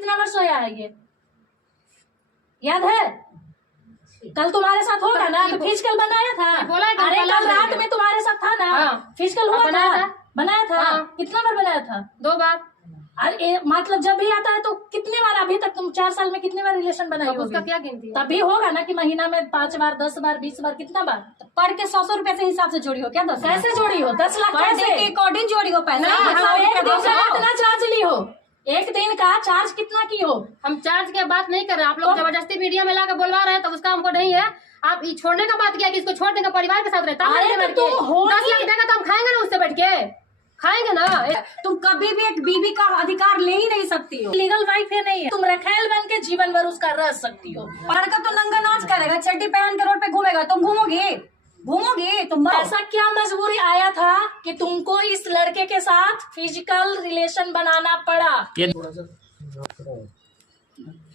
कितना बार सोया है ये, याद है? कल तुम्हारे साथ होगा ना, तो फिजिकल बनाया था। अरे कल रात में तुम्हारे साथ था ना, फिजिकल हुआ था, बनाया था। कितना बार बनाया था? 2 बार। अरे मतलब जब भी आता है तो कितने बार, अभी तक तुम 4 साल में कितने बार रिलेशन बनाई होगी? उसका क्या गिनती? तभी होगा ना कि महीना में 5 बार, 10 बार, 20 बार, कितना बार? पर के 100 रुपए से हिसाब से जोड़ी हो क्या? 10 कैसे जोड़ी हो? 10 लाख कैसे के अकॉर्डिंग जोड़ी हो पैसा? एक दिन का कितना चार्ज ली हो? एक दिन का चार्ज कितना की हो? हम चार्ज की बात नहीं कर रहे, आप लोग जबरदस्ती मीडिया में लाकर बोलवा रहे हैं, तो उसका हमको नहीं है। आप ये छोड़ने का बात किया कि इसको छोड़ देंगे, परिवार के साथ रहता है। 10 लाख देगा तो हम खाएंगे ना, उससे बैठ के खाएंगे ना। तुम कभी भी एक बीवी का अधिकार ले ही नहीं सकती हो। लीगल वाइफ है नहीं है, तुम रखेल बन के जीवन भर उसका रह सकती हो। लड़का तो नंगा नाच करेगा, चड्डी पहन के रोड पे घूमेगा, तुम घूमोगे तुम। ऐसा क्या मजबूरी आया था कि तुमको इस लड़के के साथ फिजिकल रिलेशन बनाना पड़ा?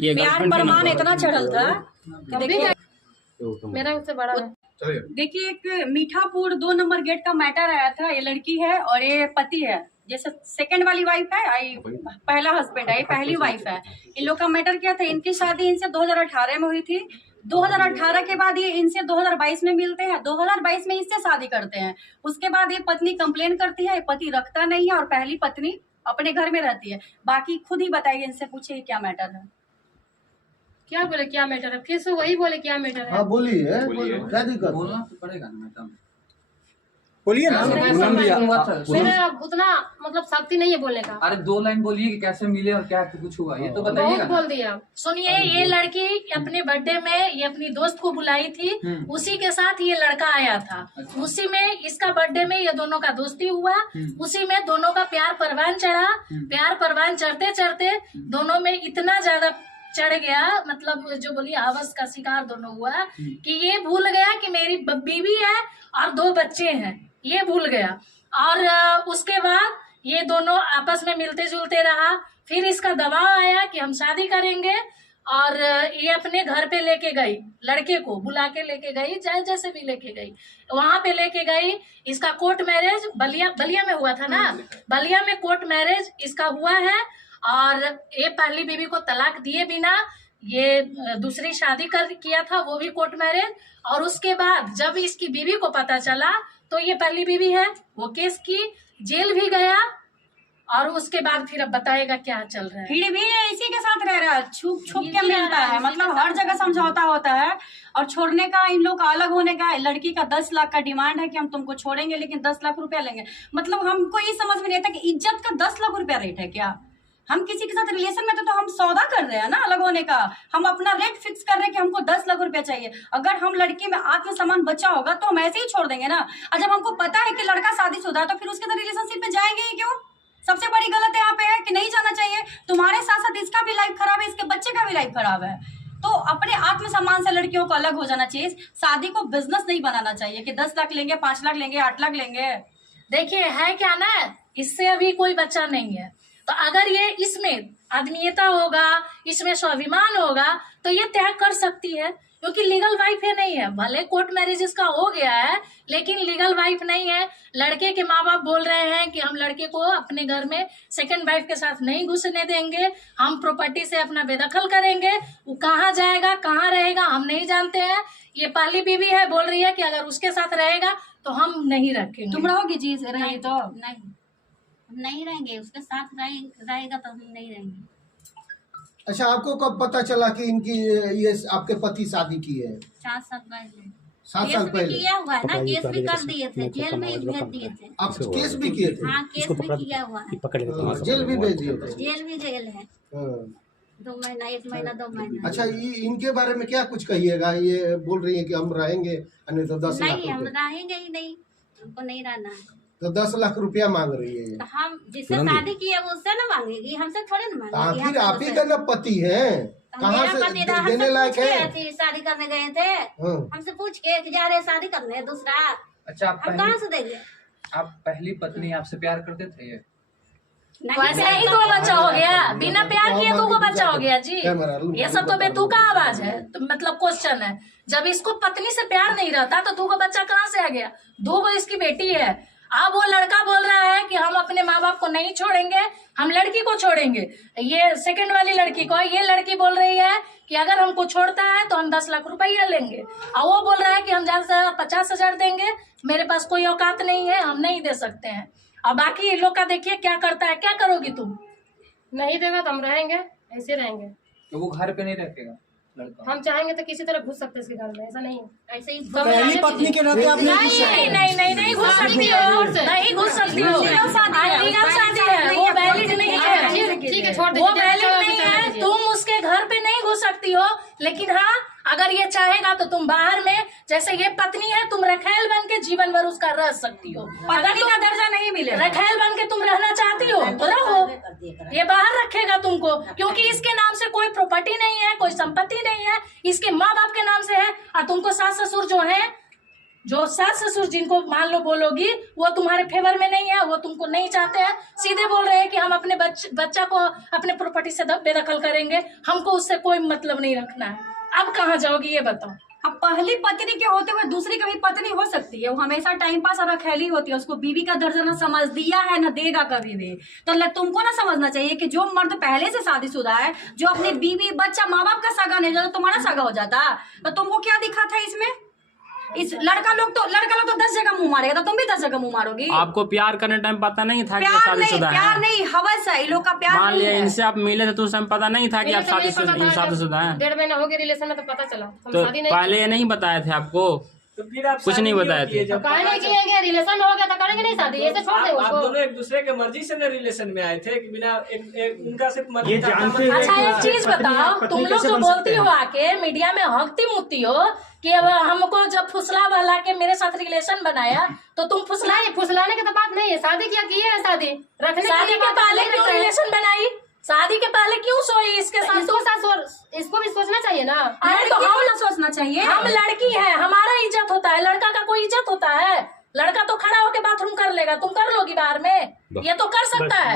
प्यार परमान इतना चढ़ल था। मेरा उससे बड़ा है। देखिए, एक मीठापुर 2 नंबर गेट का मैटर आया था। ये लड़की है और ये पति है, जैसे सेकंड वाली वाइफ है, पहला हस्बैंड है, ये पहली वाइफ है। इन लोग का मैटर क्या था, इनकी शादी इनसे 2018 में हुई थी। 2018 के बाद ये इनसे 2022 में मिलते हैं, 2022 में इससे शादी करते हैं। उसके बाद ये पत्नी कंप्लेन करती है, पति रखता नहीं है और पहली पत्नी अपने घर में रहती है। बाकी खुद ही बताइए, इनसे पूछिए क्या मैटर है। क्या बोले क्या मैटर है? फिर से वही बोले क्या मैटर है? हाँ बोलिए, क्या दिक्कत? बोलना तो पड़ेगा ना मैडम, बोलिए ना। मेरे उतना मतलब शक्ति नहीं है बोलने का। अरे 2 लाइन बोलिए कि कैसे मिले और क्या कुछ हुआ, ये तो बताइएगा। बहुत बोल दिया। सुनिए, ये लड़की अपने बर्थडे में ये अपनी दोस्त को बुलाई थी, उसी के साथ ये लड़का आया था। उसी में इसका बर्थडे में ये दोनों का दोस्ती हुआ, उसी में दोनों का प्यार परवान चढ़ा। प्यार परवान चढ़ते चढ़ते दोनों में इतना ज्यादा चढ़ गया, मतलब जो बोली हवस का शिकार दोनों हुआ कि ये भूल गया कि मेरी बीवी है और 2 बच्चे हैं, ये भूल गया। और उसके बाद ये दोनों आपस में मिलते जुलते रहा। फिर इसका दबाव आया कि हम शादी करेंगे, और ये अपने घर पे लेके गई, लड़के को बुला के लेके गई, चाहे जैसे भी लेके गई, वहां पे लेके गई। इसका कोर्ट मैरिज बलिया में हुआ था ना, बलिया में कोर्ट मैरिज इसका हुआ है। और ये पहली बीवी को तलाक दिए बिना ये दूसरी शादी किया था, वो भी कोर्ट मैरिज। और उसके बाद जब इसकी बीवी को पता चला तो ये पहली बीवी है, वो केस की, जेल भी गया। और उसके बाद फिर अब बताएगा क्या चल रहा है। फिर भी इसी के साथ रह रहा है, छुप के मिलता है, मतलब हर जगह समझौता होता है। और छोड़ने का, इन लोग का अलग होने का, लड़की का 10 लाख का डिमांड है कि हम तुमको छोड़ेंगे लेकिन 10 लाख रुपया लेंगे। मतलब हमको ये समझ में नहीं आता कि इज्जत का 10 लाख रुपया रेट है क्या? हम किसी के साथ रिलेशन में तो हम सौदा कर रहे हैं ना अलग होने का। हम अपना रेट फिक्स कर रहे हैं कि हमको 10 लाख रुपया चाहिए। अगर हम लड़की में आत्मसम्मान बचा होगा तो हम ऐसे ही छोड़ देंगे ना। और जब हमको पता है कि लड़का शादीशुदा है तो फिर उसके साथ रिलेशनशिप में जाएंगे ही क्यों? सबसे बड़ी गलत यहाँ पे है कि नहीं जाना चाहिए। तुम्हारे साथ साथ इसका भी लाइफ खराब है, इसके बच्चे का भी लाइफ खराब है। तो अपने आत्मसम्मान से लड़कियों को अलग हो जाना चाहिए। शादी को बिजनेस नहीं बनाना चाहिए कि 10 लाख लेंगे, 5 लाख लेंगे, 8 लाख लेंगे। देखिए है क्या ना, इससे अभी कोई बच्चा नहीं है, तो अगर ये इसमें आदमीयता होगा, इसमें स्वाभिमान होगा तो ये त्याग कर सकती है, क्योंकि लीगल वाइफ है नहीं है। भले कोर्ट मैरिज इसका हो गया है लेकिन लीगल वाइफ नहीं है। लड़के के माँ बाप बोल रहे हैं कि हम लड़के को अपने घर में सेकंड वाइफ के साथ नहीं घुसने देंगे, हम प्रॉपर्टी से अपना बेदखल करेंगे। वो कहाँ जाएगा, कहाँ रहेगा, हम नहीं जानते हैं। ये पहली बीवी है, बोल रही है कि अगर उसके साथ रहेगा तो हम नहीं रखेंगे। तुम रहोगी जी रही तो? नहीं रहेंगे, उसके साथ रहेगा तो हम नहीं रहेंगे। अच्छा, आपको कब पता चला कि इनकी ये आपके पति शादी की है? 7 साल पहले। 7 साल पहले किया हुआ है ना, केस भी कर दिए थे, जेल में भेज दिए थे। आप केस भी किए थे? हाँ, केस भी किया हुआ है, जेल भी भेज दिए थे? जेल भी जेल है। 2 महीना, 1 महीना, 2 महीना। अच्छा, इनके बारे में क्या कुछ कहिएगा? ये बोल रही है कि हम रहेंगे, अन्य तो 10 लाख नहीं, हम रहेंगे ही नहीं, हमको नहीं रहना है। तो 10 लाख रुपया मांग रही है। तो हम जिससे शादी किए उससे ना मांगेगी, हमसे थोड़े ना मांगेगी। आखिर आप ही का ना पति है, कहाँ से देने लायक है? शादी करने गए थे, हमसे पूछ के कि जा रहे शादी करने दूसरा। अच्छा, हम कहाँ से देंगे? आप पहली पत्नी आपसे प्यार करते थे? वैसे ही 2 बच्चा हो गया, बिना प्यार किए 2 बच्चा हो गया जी। ये सब तो बेतुका आवाज है, तो मतलब क्वेश्चन है। जब इसको पत्नी से प्यार नहीं रहता तो 2 बच्चा कहाँ से आ गया? 2 इसकी बेटी है अब वो लड़का बोल रहा है कि हम अपने माँ बाप को नहीं छोड़ेंगे, हम लड़की को छोड़ेंगे। ये सेकंड वाली लड़की को, ये लड़की बोल रही है कि अगर हमको छोड़ता है तो हम 10 लाख रुपया लेंगे, और वो बोल रहा है कि हम ज्यादा से 50,000 देंगे, मेरे पास कोई औकात नहीं है, हम नहीं दे सकते हैं। और बाकी इन लोग का देखिए क्या करता है। क्या करोगी तुम? नहीं देगा तो हम रहेंगे, ऐसे रहेंगे। तो वो घर पे नहीं रखेगा लड़का? हम चाहेंगे तो किसी तरह घुस सकते हैं इसके घर में, ऐसा नहीं है। ऐसे ही पहली पत्नी के नाते आप नहीं घुस सकते। नहीं घुस सकती हो, नहीं घुस सकती हो। लीगल शादी है, वो वैलिड नहीं है। ठीक है, छोड़ वो वैलिड नहीं है, तुम उसके घर पे नहीं घुस सकती हो। लेकिन हाँ, अगर ये चाहेगा तो तुम बाहर में, जैसे ये पत्नी है, तुम रखेल बन के जीवन भर उसका रह सकती हो। पत्नी का दर्जा नहीं मिले, रखेल बन के तुम रहना चाहती हो तो रहो, ये बाहर रखेगा तुमको, क्योंकि इसके नाम से कोई प्रॉपर्टी नहीं है, कोई संपत्ति नहीं है, इसके माँ बाप के नाम से है। और तुमको सास ससुर जो सास ससुर जिनको मान लो बोलोगी, वो तुम्हारे फेवर में नहीं है, वो तुमको नहीं चाहते हैं। सीधे बोल रहे हैं कि हम अपने बच्चा को अपने प्रॉपर्टी से बेदखल करेंगे, हमको उससे कोई मतलब नहीं रखना है। अब कहाँ जाओगी ये बताओ? अब पहली पत्नी के होते हुए दूसरी कभी पत्नी हो सकती है? वो हमेशा टाइम पास और रखेली होती है, उसको बीवी का दर्जा ना समझ दिया है ना देगा कभी भी। तो तुमको ना समझना चाहिए कि जो मर्द पहले से शादीशुदा है, जो अपनी बीवी बच्चा माँ बाप का सगा नहीं जाता, तुम्हारा सगा हो जाता, तो तुमको क्या दिखा था इसमें? इस लड़का लोग तो 10 जगह मुंह मारेगा, तो तुम भी 10 जगह मुंह मारोगी। आपको प्यार करने टाइम पता नहीं था कि शादीशुदा है? प्यार नहीं, हवस है, इन लोग का प्यार। मान लिया इनसे आप मिले थे तो उस समय पता नहीं था कि आप शादीशुदा हैं? 1.5 महीना हो गया रिलेशन में तो पता चला। तो पहले ये नहीं बताए थे आपको? तो फिर आप कुछ नहीं बताए थे? कहने किए रिलेशन हो गया तो करेंगे नहीं शादी, ऐसे छोड़ दे आप उसको। दोनों एक दूसरे के मर्जी से न रिलेशन में आए थे कि बिना उनका सिर्फ मर्जी ये जानते हैं अच्छा एक चीज बताओ, तुम लोग जो बोलती हो आके मीडिया में हकती मुत्ती हो कि अब हमको जब फुसला वाला के मेरे साथ रिलेशन बनाया, तो तुम फुसलाने की तो बात नहीं है, शादी क्या की है? शादी रखने शादी के पहले क्यों रिलेशन बनाई? शादी के पहले क्यों सोई इसके साथ? इसको भी सोचना चाहिए ना। अरे तो हम ना सोचना चाहिए, हम लड़की है, हमारा इज्जत होता है, लड़का का कोई इज्जत होता है? लड़का तो खड़ा होके बाथरूम कर लेगा, तुम कर लोगी बाहर में? ये तो कर सकता है।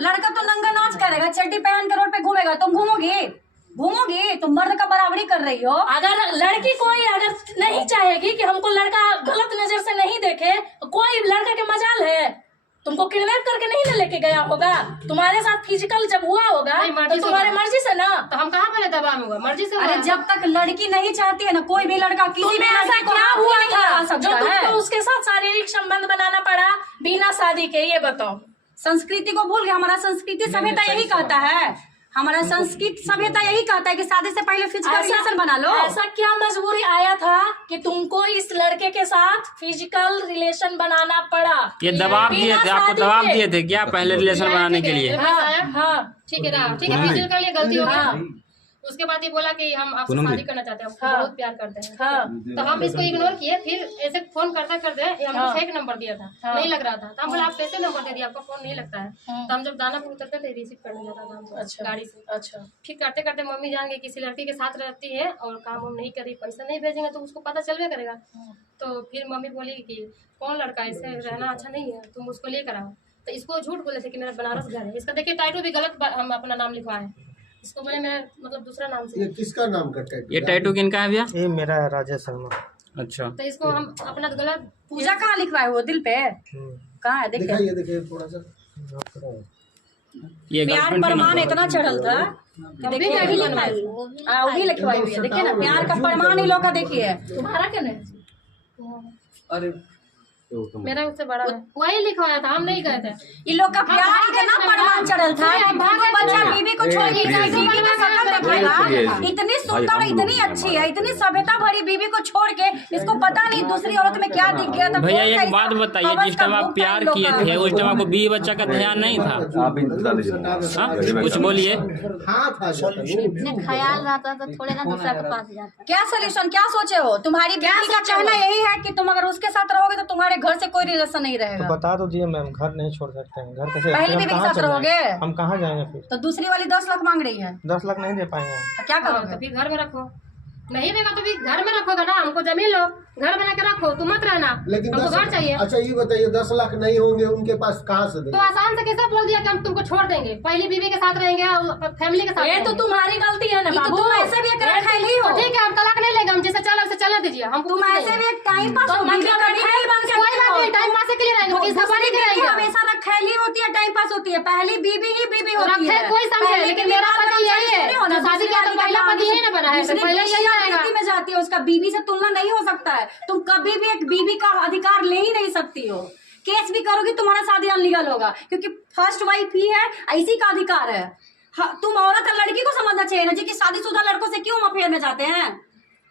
लड़का तो नंगा नाच करेगा, चड्डी पहन के रोड पे घूमेगा, तुम घूमोगी, तुम मर्द का बराबरी कर रही हो। अगर लड़की कोई अगर नहीं चाहेगी कि हमको लड़का गलत नजर से नहीं देखे, तो कोई लड़का के मजाल है? तुमको किडनैप करके नहीं ना लेके गया होगा, तुम्हारे साथ फिजिकल जब हुआ होगा तो तुम्हारे मर्जी से ना। तो हम कहाँ पहले दबा में हुआ? मर्जी से। अरे जब तक लड़की नहीं चाहती है ना, कोई भी लड़का किसी भी ऐसा लड़की को क्या हुआ था जो है? तुमको उसके साथ शारीरिक संबंध बनाना पड़ा बिना शादी के? ये बताओ। संस्कृति को भूल गए। हमारा संस्कृति सभ्यता यही कहता है, हमारा संस्कृत सभ्यता यही कहता है कि शादी से पहले फिजिकल रिलेशन बना लो। ऐसा क्या मजबूरी आया था कि तुमको इस लड़के के साथ फिजिकल रिलेशन बनाना पड़ा? ये दबाव दिए थे आपको? दबाव दिए थे क्या पहले रिलेशन बनाने के लिए? हाँ ठीक है ना, ठीक है, फिजिकल लिए गलती हो गया। उसके बाद ये बोला कि हम आपसे शादी करना चाहते हैं, आपको बहुत प्यार करते हैं। तो हम इसको इग्नोर किए, फिर ऐसे फोन करते हमको फेक नंबर दिया था, नहीं लग रहा था। तो हम बोला आप कैसे नंबर दे दिया, आपका फोन नहीं लगता है। तो हम जब दानापुर उतरते थे, रिसीव करने जाता था हमको गाड़ी से। अच्छा, फिर करते करते मम्मी जान गई किसी लड़की के साथ रहती है और काम हम नहीं करी, पैसा नहीं भेजेंगे तो उसको पता चलवे करेगा। तो फिर मम्मी बोली कि कौन लड़का, ऐसे रहना अच्छा नहीं है, तुम उसको लेकर आओ। तो इसको झूठ बोले थे कि मेरा बनारस घर है। इसका देखिए टाइटू भी गलत हम अपना नाम लिखवाए, इसको बोले मेरा मतलब दूसरा नाम से। ये किसका नाम का टैटू? ये टैटू किनका है भैया? ये मेरा है, राजेश शर्मा। अच्छा, तो इसको हम अपना गलत। पूजा कहाँ लिखवाए हो? दिल पे कहाँ है? दिखाइए थोड़ा सा। ये प्यार प्रमाण इतना चढ़ल था, देखिए अभी लिखवाई, वो भी लिखवाई हुई है। देखिए ना, प्यार का प्रमाण ही लोग का देखिए। तुम्हारा क्या नहीं? अरे मेरा उससे बड़ा है, वही लिखवाया था, हम नहीं गए थे। इन लोग का प्यार इतना प्रमाण चढ़ल था कि बच्चा बीवी को छोड़ के बीवी का शकल देखेगा, इतनी सुंदर, इतनी अच्छी है, इतनी सभ्यता भरी बीवी को छोड़ के इसको पता नहीं दूसरी औरत में क्या दिख गया था। भैया एक बात बताइए, जिस टाइम आप प्यार किए थे उस टाइम आपको बीवी बच्चा का ध्यान नहीं था? कुछ बोलिए। हाँ था, ख्याल रहता तो थोड़े ना दूसरा के पास जाता। क्या सोल्यूशन, क्या सोचे हो? तुम्हारी बीवी का कहना यही है कि तुम अगर उसके साथ रहोगे तो तुम्हारे घर से कोई रिलेशन नहीं रहेगा। तो बता तो दिए मैम, घर नहीं छोड़ सकते हैं। घर कैसे? पहली बीवी के साथ रहोगे? हम कहाँ जाएंगे फिर? तो दूसरी वाली 10 लाख मांग रही है, 10 लाख नहीं दे पाएंगे। तो क्या करोगे? तो फिर घर में रखो। नहीं देगा तो भी घर में रखोगा ना, हमको जमीन लो, घर बना के रखो, तुम मत रहना, लेकिन हमको घर चाहिए। अच्छा ये बताइए 10 लाख नहीं होंगे उनके पास, कहाँ से तो देंगे? आसान से कैसे बोल दिया कि हम तुमको छोड़ देंगे, पहली बीवी के साथ रहेंगे और फैमिली के साथ ये तो रहेंगे। तुम्हारी गलती है ना बाबू। तुम ऐसे भी एक रखेली हो, तो ठीक है, हम तलाक नहीं लेंगे, हम जिसे चला उसे चला दीजिए, हम तुम ऐसे भी एक टाइम पास तो मतलब कोई बात नहीं, टाइम पास के लिए रहेंगे, इस बड़ी के रहेंगे। हमेशा रखेली होती है, टाइम पास होती है, पहली बीबी ही बीबी होती रखे है। कोई समझे, लेकिन मेरा पति यही है, जो शादी किया तो पहला पति यही ना बना है, तो पहले यही आएगा। में जाती है, उसका बीवी से तुलना नहीं हो सकता है। तुम कभी भी एक बीवी का अधिकार ले ही नहीं सकती हो। केस भी करोगी तुम्हारा शादी अनलीगल होगा, क्योंकि फर्स्ट वाइफ ही है, इसी का अधिकार है। तुम औरत और लड़की को समझना चाहिए ना जी कि शादीशुदा लड़कों से क्यों अफेयर में जाते हैं,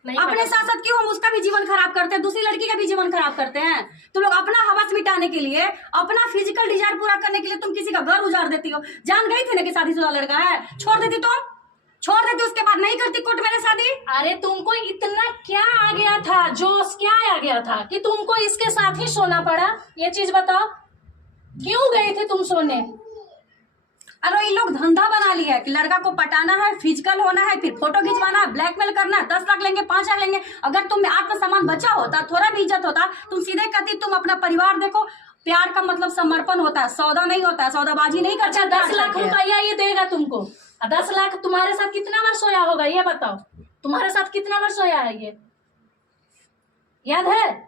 अपने साथ साथ क्यों हम उसका भी जीवन खराब करते हैं, दूसरी लड़की का भी जीवन खराब करते हैं। तुम लोग अपना हवस मिटाने के लिए, अपना फिजिकल डिजायर पूरा करने के लिए तुम किसी का घर उजाड़ देती हो। जान गई थी ना कि शादीशुदा लड़का है, छोड़ देती, तुम छोड़ देती, उसके बाद नहीं करती कोर्ट मेरे शादी। अरे तुमको इतना क्या आ गया था, जोश क्या आ गया था कि तुमको इसके साथ ही सोना पड़ा? ये चीज बताओ, क्यों गई थी तुम सोने? अरे ये लोग धंधा बना लिया है कि लड़का को पटाना है, फिजिकल होना है, फिर फोटो खिंचवाना है, ब्लैकमेल करना है, 10 लाख लेंगे, 5 लाख लेंगे। अगर तुम में आत्मसम्मान बचा होता, थोड़ा भी इज्जत होता, तुम सीधे कहती तुम अपना परिवार देखो। प्यार का मतलब समर्पण होता है, सौदा नहीं होता है, सौदाबाजी नहीं करता। अच्छा 10 लाख रुपया ये देगा तुमको, 10 लाख तुम्हारे साथ कितना बार सोया होगा ये बताओ? तुम्हारे साथ कितना बार सोया है ये याद है?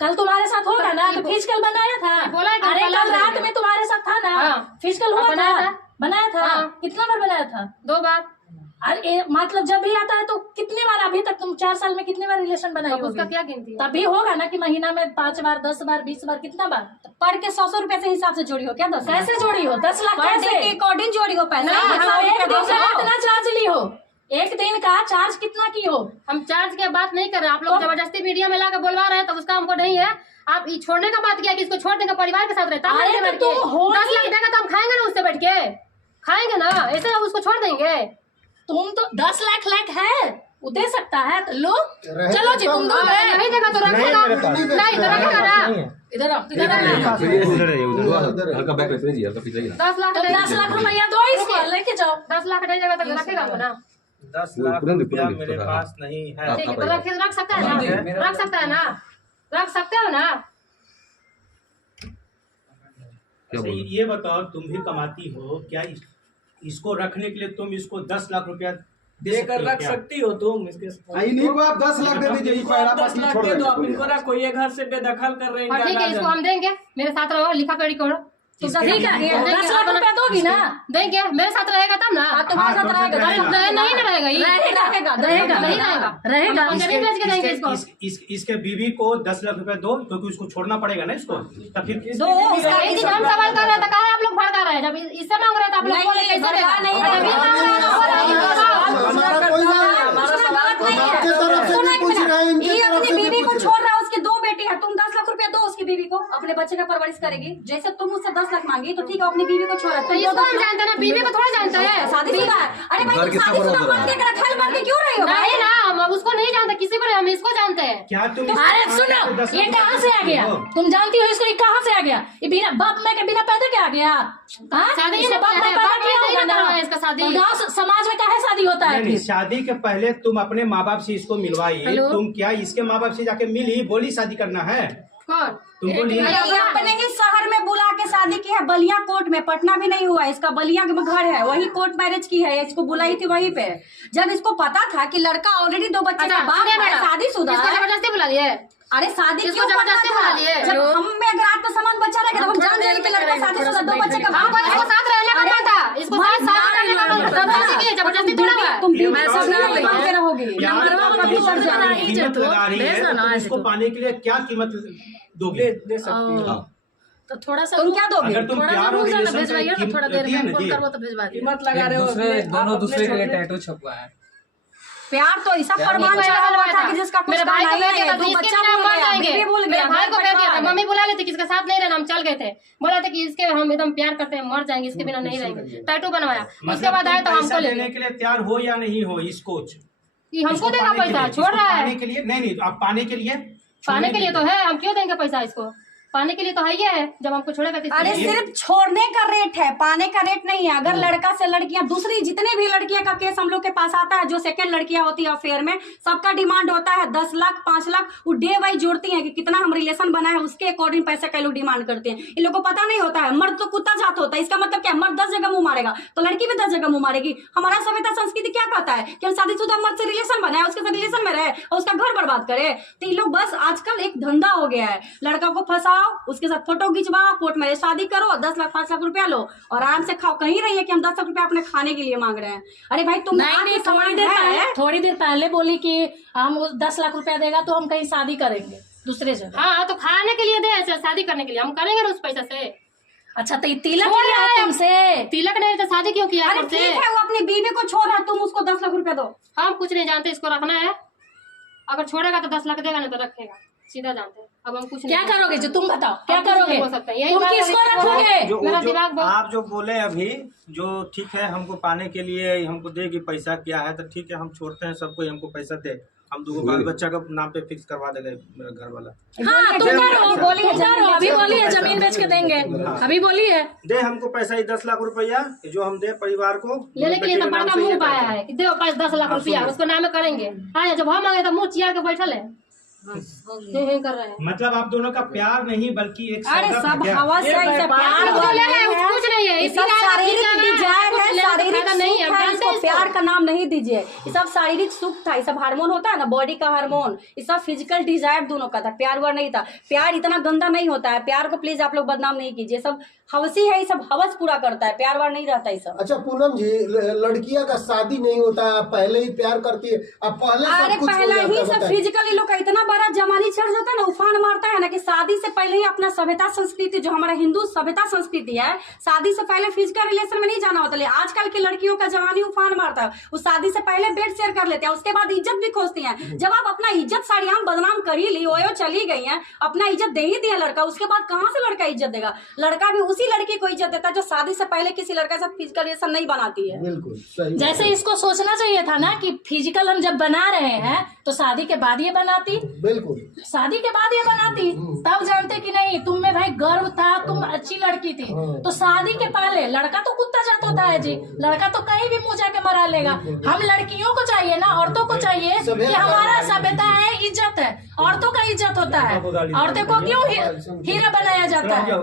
कल तुम्हारे साथ होगा ना, तो फिजिकल बनाया था। अरे कल रात में तुम्हारे साथ था ना, फिजिकल हुआ था, बनाया था। कितना बार बनाया था? 2 बार। अरे मतलब जब भी आता है तो कितने बार, अभी तक तुम 4 साल में कितने बार रिलेशन बनाई होगी? उसका क्या गिनती है? तभी होगा ना कि महीना में 5 बार, 10 बार, 20 बार, कितना बार पढ़ के 100 रुपए से हिसाब से जोड़ी हो क्या? 10 कैसे जोड़ी हो? 10 लाख कैसे के अकॉर्डिंग जोड़ी हो पैसा? एक दिन का कितना चार्ज ली हो? एक दिन का चार्ज कितना की हो? हम चार्ज की बात नहीं कर रहे, आप लोग जबरदस्ती मीडिया में लाकर बोलवा रहे हैं, तो उसका हमको नहीं है। आप ये छोड़ने का बात किया कि इसको छोड़ देंगे, परिवार के साथ रहता है। 10 लाख देगा तो हम खाएंगे ना, उससे बैठ के खाएंगे ना, ऐसे उसको छोड़ देंगे? तुम तो 10 लाख है, वो दे सकता है तो लो, चलो जी तुम दो। नहीं देगा तो रखेगा, नहीं तो रखेगा ना। इधर आओ, इधर आओ। 10 लाख रुपया दो इसको, लेके जाओ। 10 लाख नहीं देगा तो रखेगा वो ना। 10 लाख रुपया मेरे पास नहीं है। ठीक है, तो रख सकता है ना, रख सकता है ना, रख सकते हो ना। ये बताओ, तुम भी कमाती हो क्या? इसको रखने के लिए तुम इसको 10 लाख रुपया देकर रख सकती हो तुम इसके? इन्हीं को आप 10 लाख दे दीजिए, 10 लाख दे दो, आप इनको रखो, ये घर से बेदखल कर रहे हैं। ठीक है, इसको हम देंगे, मेरे साथ रहो, लिखा पढ़ी करो। ठीक है, 10 लाख रुपया दोगी ना? देंगे, मेरे साथ रहेगा तब ना। तुम्हारे साथ रहेगा, नहीं ना रहेगा, रहेगा, नहीं रहेगा। जमीन बेच के देंगे इसको। इसके बीवी को 10 लाख रुपया दो, क्योंकि उसको छोड़ना पड़ेगा ना इसको। तब फिर हम सवाल कर रहे हैं तो कहा आप लोग भड़का रहे हैं? जब इससे मांग रहे हैं तो आप लोग बोले कैसे देगा? ये अपनी बीवी को छोड़ रहा है, उसकी 2 बेटी है, तुम 10 लाख रुपया दो उसकी बीवी को, अपने बच्चे का परवरिश करेगी। जैसे तुम उससे 10 लाख मांगी तो ठीक है, अपनी बीवी को छोड़ा। तो इसको हम जानते हैं ना, बीवी को थोड़ा जानते हैं। शादीशुदा है, अरे भाई तुम शादीशुदा बन के रखेल बन के क्यों रही हो? नहीं ना, हम उसको नहीं जानते, किसी को नहीं, हम इसको जानते हैं। क्या तुम? अरे सुनो, ये कहाँ से आ गया? तुम जानती हो इसको, ये कहाँ से आ गया? ये बिना बाप में के बिना पैदा के आ गया? शादी इसका शादी समाज में काहे शादी होता है? शादी के पहले तुम अपने माँ बाप से इसको मिलवाई, तुम क्या इसके माँ बाप से जाके मिली, बोली शादी करना है? कौन तुम बोली? अपने ही शहर में बुला के शादी की है, बलिया कोर्ट में, पटना भी नहीं हुआ, इसका बलिया में घर है, वही कोर्ट मैरिज की है, इसको बुलाई थी वहीं पे। जब इसको पता था कि लड़का ऑलरेडी 2 बच्चे का बाप है, शादीशुदा, जबरदस्ती बुला लिए? अरे शादी इसको जबरदस्ती बुला लिए? जब हम में अगर आत्मसम्मान बच्चा रहेगा तो हम जान जाएंगे कि लड़का शादीशुदा 2 बच्चे का बाप है। इसको साथ रहने का मन था, इसको साथ रहने का मन था, जबरदस्ती थोड़ा है। तुम रहोगी, कीमत लगा रही है, इसको पाने के लिए क्या कीमत दोगे? दे सकती हो तो थोड़ा सा तुम क्या दोगे? अगर तुम प्यार और रिलेशन से भेजवाइए ना, थोड़ा देर में फोन करवो तो भेजवा दिए। कीमत लगा रहे हो, दोनों दूसरे के लिए टैटू छपवा है। प्यार तो ऐसा फरमान चढ़ा हुआ था कि जिसका कुछ मेरे भाई को कह दिया था, दो इसके बच्चा बिना मर जाएंगे। बीवी भूल मेरे गया, भाई को कह दिया था, मम्मी बुला लेती, किसके साथ नहीं रहना, हम चल गए थे, बोला था कि इसके हम एकदम प्यार करते हैं, मर जाएंगे, इसके बिना नहीं रहेंगे। टैटू बनवाया, उसके बाद आए तो हमको ले देने के लिए तैयार हो या नहीं हो इसको? हमको देगा पैसा, छोड़ रहा है। पाने के लिए नहीं, आप पाने के लिए तो है, हम क्यों देंगे पैसा इसको? पाने के लिए तो है ही है, जब हमको छोड़ेगा तो अरे सिर्फ छोड़ने का रेट है, पाने का रेट नहीं है। अगर लड़का से लड़कियां, दूसरी जितने भी लड़कियां का केस हम लोग के पास आता है, जो सेकंड लड़कियां होती है अफेयर में, सबका डिमांड होता है 10 लाख 5 लाख। वो डे वाइज जोड़ती हैं कि कितना हम रिलेशन बना है, उसके अकॉर्डिंग पैसा का लोग डिमांड करते हैं। इन लोग को पता नहीं होता है, मर्द तो कुत्ता जात होता है। इसका मतलब क्या, मर्द 10 जगह मुंह मारेगा तो लड़की भी 10 जगह मुंह मारेगी। हमारा सभ्यता संस्कृति क्या कहता है कि हम शादीशुदा मर्द से रिलेशन बनाए, उसके साथ रिलेशन में रहे और उसका घर बर्बाद करे। तो इन लोग बस आजकल एक धंधा हो गया है, लड़का को फंसाओ, उसके साथ फोटो खिंचवाओ, कोर्ट में शादी करो, 10 लाख 5 लाख रुपया लो और आराम से खाओ। कहीं रही है कि हम 10 लाख रुपया अपने खाने के लिए मांग रहे हैं। अरे भाई तुम नहीं, थोड़ी देर पहले बोली कि हम 10 लाख रुपया देगा तो हम कहीं शादी करेंगे दूसरे जगह। हाँ, तो खाने के लिए दे, शादी करने के लिए हम करेंगे ना उस पैसा से। अच्छा, तो तिलक लिया है तुमसे? तिलक नहीं तो शादी क्यों किया? अरे ठीक है, वो अपनी बीवी को छोड़ रहा, तुम उसको 10 लाख रुपया दो। हम कुछ नहीं जानते, इसको रखना है। अगर छोड़ेगा तो 10 लाख देगा, नहीं तो रखेगा, सीधा जानते हैं। अब हम कुछ क्या करोगे जो तुम बताओ, क्या करोगे? हो सकता है तुम किसको रखोगे? मेरा दिमाग आप जो बोले अभी, जो ठीक है हमको पाने के लिए हमको देगी पैसा, क्या है तो ठीक है, हम छोड़ते हैं सबको, हमको पैसा दे, हम 2 बाल बच्चा का नाम पे फिक्स करवा देगा मेरा घर वाला। हाँ, तुम करो, अभी बोली है जमीन बेच के देंगे, अभी बोली है दे हमको पैसा ही 10 लाख रुपया जो हम दे परिवार को लेने के लिए। तो बड़ा मुंह पाया है कि दे 10 लाख रुपया, उसको नाम में करेंगे। हाँ, जब हम मांगे तो मुंह चिया के बैठल है कर रहे हैं। मतलब आप दोनों का प्यार नहीं बल्कि एक अरे सौदा सब था क्या? हवा से प्यार कुछ नहीं है, ये सब शारीरिक डिजायर है, शारीरिक सुख है, इसको प्यार का नाम नहीं दीजिए। ये सब शारीरिक सुख था, ये सब हार्मोन होता है ना, बॉडी का हार्मोन, ये सब फिजिकल डिजायर दोनों का था, प्यार वार नहीं था। प्यार इतना गंदा नहीं होता है, प्यार को प्लीज आप लोग बदनाम नहीं कीजिए। सब हवसी है, ये सब हवस पूरा करता है, प्यार वार नहीं रहता ये सब। अच्छा पूनम जी, लड़कियां का शादी नहीं होता है, पहले ही प्यार करती है, अब पहले अरे सब कुछ हो पहला जाता ही है, सब बताइए। फिजिकली लोग का इतना बड़ा जमानी चढ़ जाता है ना, उफान मारता है ना, कि शादी से पहले ही अपना सभ्यता संस्कृति, जो हमारा हिंदू सभ्यता संस्कृति है, शादी से पहले फिजिकल रिलेशन में नहीं जाना होता। लेकिन आजकल की लड़कियों का जवानी उफान मारता है, वो शादी से पहले बेड शेयर कर लेते हैं, उसके बाद इज्जत भी खोजती हैं। जब आप अपना इज्जत साड़ियाम बदनाम कर ही ली, ओयो चली गई हैं, अपना इज्जत दे ही दिया लड़का, उसके बाद कहाँ से लड़का इज्जत देगा? लड़का भी उसी लड़की को इज्जत देता है जो शादी से पहले किसी लड़का से फिजिकल रिलेशन नहीं बनाती है। बिल्कुल सही। जैसे इसको सोचना चाहिए था ना कि फिजिकल हम जब बना रहे हैं तो शादी के बाद ये बनाती, बिल्कुल शादी के बाद ये बनाती, तब जानते कि नहीं तुम में भाई गर्व था, तुम अच्छी लड़की थी। तो शादी के पहले लड़का तो कुत्ता जात होता है जी, लड़का तो कहीं भी मुंह जाके मरा लेगा। हम लड़कियों को चाहिए ना, औरतों को चाहिए कि हमारा सभ्यता है, इज्जत है, औरतों का इज्जत होता है। औरतों को क्यों हीरा बनाया जाता है?